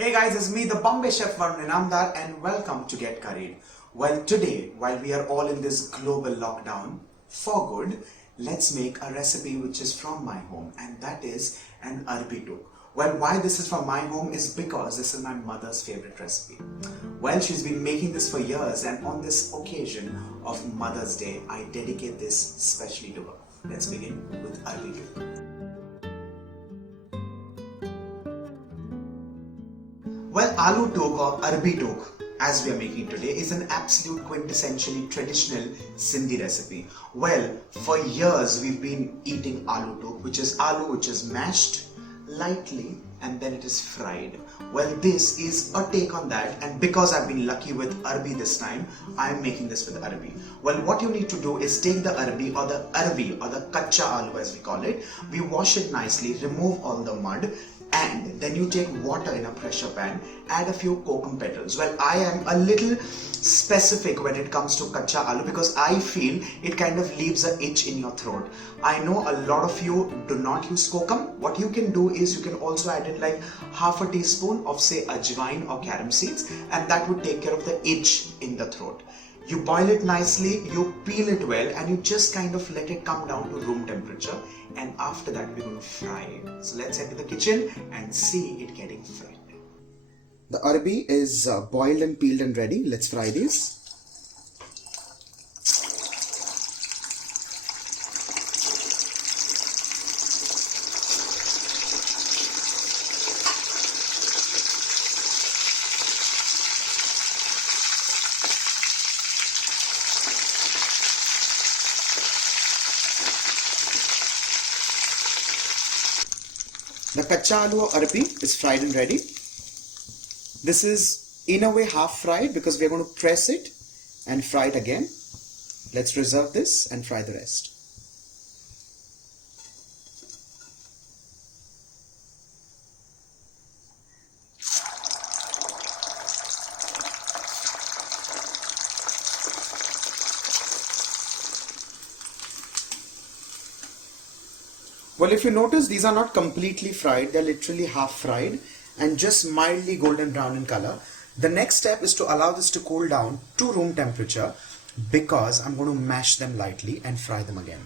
Hey guys, it's me, the Bombay chef Varun Inamdar, and welcome to Get Curried. Well, today, while we are all in this global lockdown for good, let's make a recipe which is from my home, and that is an Arbi Tuk. Well, why this is from my home is because this is my mother's favorite recipe. Well, she's been making this for years, and on this occasion of Mother's Day, I dedicate this specially to her. Let's begin with Arbi Tuk. Well, Aloo Tuk or Arbi Tuk, as we are making today, is an absolute quintessentially traditional Sindhi recipe. Well, for years we've been eating Aloo Tuk, which is aloo which is mashed lightly and then it is fried. Well, this is a take on that, and because I've been lucky with Arbi this time, I'm making this with Arbi. Well, what you need to do is take the Arbi or the Kacha aloo as we call it. We wash it nicely, remove all the mud, and then you take water in a pressure pan, add a few kokum petals. Well, I am a little specific when it comes to kacha aloo because I feel it kind of leaves an itch in your throat. I know a lot of you do not use kokum. What you can do is you can also add in like half a teaspoon of say ajwain or carom seeds, and that would take care of the itch in the throat. You boil it nicely, you peel it well, and you just kind of let it come down to room temperature, and after that we're going to fry it. So let's head to the kitchen and see it getting fried. The Arbi is boiled and peeled and ready. Let's fry these. The Kacha aloo or Arbi is fried and ready. This is in a way half fried because we are going to press it and fry it again. Let's reserve this and fry the rest. Well, if you notice, these are not completely fried, they're literally half fried and just mildly golden brown in color. The next step is to allow this to cool down to room temperature because I'm going to mash them lightly and fry them again.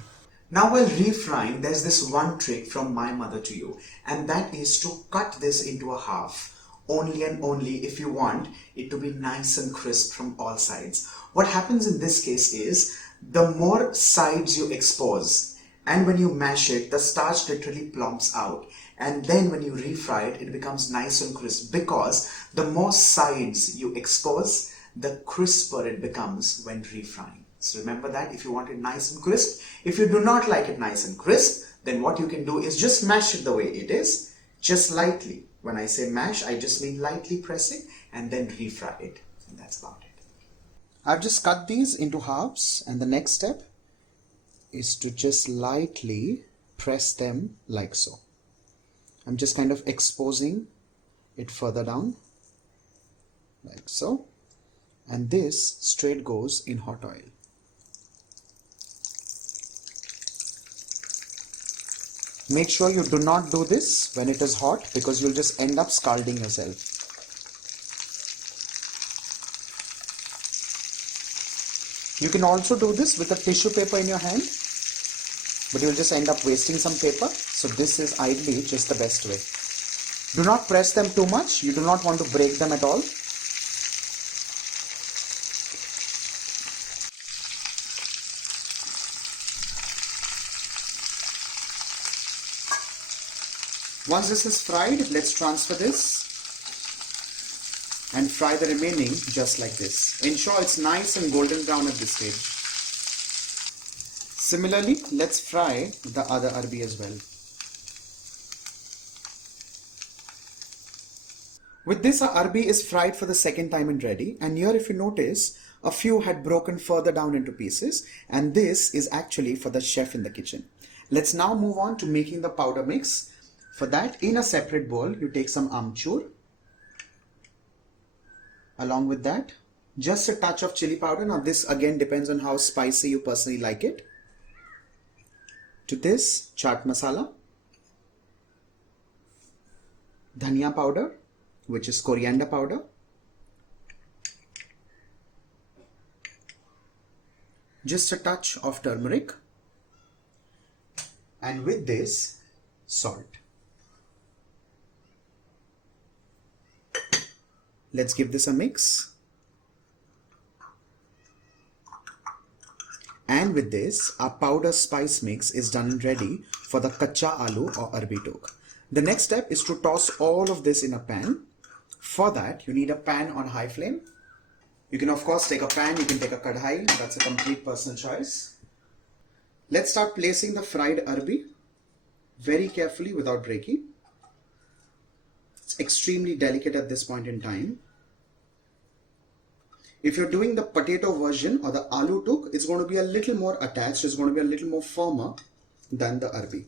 Now while refrying, there's this one trick from my mother to you, and that is to cut this into a half. Only and only if you want it to be nice and crisp from all sides. What happens in this case is the more sides you expose, and when you mash it, the starch literally plumps out. And then when you refry it, it becomes nice and crisp because the more sides you expose, the crisper it becomes when refrying. So remember that if you want it nice and crisp. If you do not like it nice and crisp, then what you can do is just mash it the way it is, just lightly. When I say mash, I just mean lightly pressing and then refry it. And that's about it. I've just cut these into halves, and the next step is to just lightly press them like so. I'm just kind of exposing it further down like so, and this straight goes in hot oil. Make sure you do not do this when it is hot because you'll just end up scalding yourself. You can also do this with a tissue paper in your hand, but you'll just end up wasting some paper. So this is ideally just the best way. Do not press them too much. You do not want to break them at all. Once this is fried, let's transfer this and fry the remaining just like this. Ensure it's nice and golden brown at this stage. Similarly, let's fry the other Arbi as well. With this, our Arbi is fried for the second time and ready. And here, if you notice, a few had broken further down into pieces. And this is actually for the chef in the kitchen. Let's now move on to making the powder mix. For that, in a separate bowl, you take some amchur. Along with that, just a touch of chili powder. Now this again depends on how spicy you personally like it. To this, chaat masala, dhania powder, which is coriander powder, just a touch of turmeric, and with this, salt. Let's give this a mix. And with this, our powder spice mix is done and ready for the kacha aloo or Arbi Tuk. The next step is to toss all of this in a pan. For that, you need a pan on high flame. You can of course take a pan, you can take a kadhai, that's a complete personal choice. Let's start placing the fried Arbi very carefully without breaking. It's extremely delicate at this point in time. If you're doing the potato version or the aloo tuk, it's going to be a little more attached, it's going to be a little more firmer than the Arbi.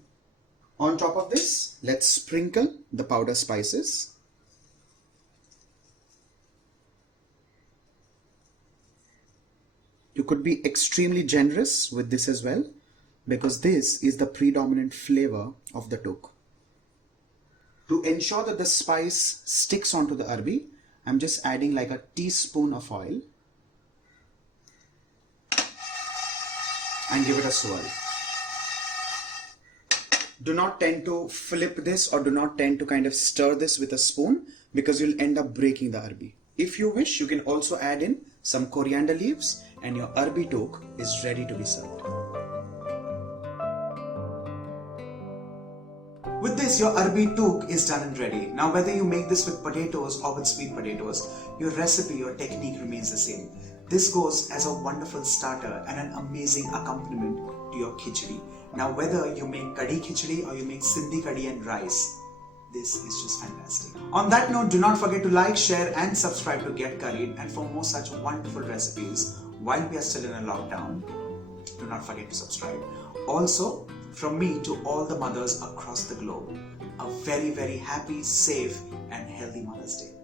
On top of this, let's sprinkle the powder spices. You could be extremely generous with this as well, because this is the predominant flavor of the tuk. To ensure that the spice sticks onto the Arbi, I'm just adding like a teaspoon of oil and give it a swirl. Do not tend to flip this or do not tend to kind of stir this with a spoon, because you'll end up breaking the Arbi. If you wish, you can also add in some coriander leaves and your Arbi Tuk is ready to be served. With this, your Arbi Tuk is done and ready. Now, whether you make this with potatoes or with sweet potatoes, your recipe, your technique remains the same. This goes as a wonderful starter and an amazing accompaniment to your khichdi. Now, whether you make kadhi khichdi or you make Sindhi kadhi and rice, this is just fantastic. On that note, do not forget to like, share and subscribe to Get Curried, and for more such wonderful recipes while we are still in a lockdown, do not forget to subscribe. Also, from me to all the mothers across the globe, a very, very happy, safe and healthy Mother's Day.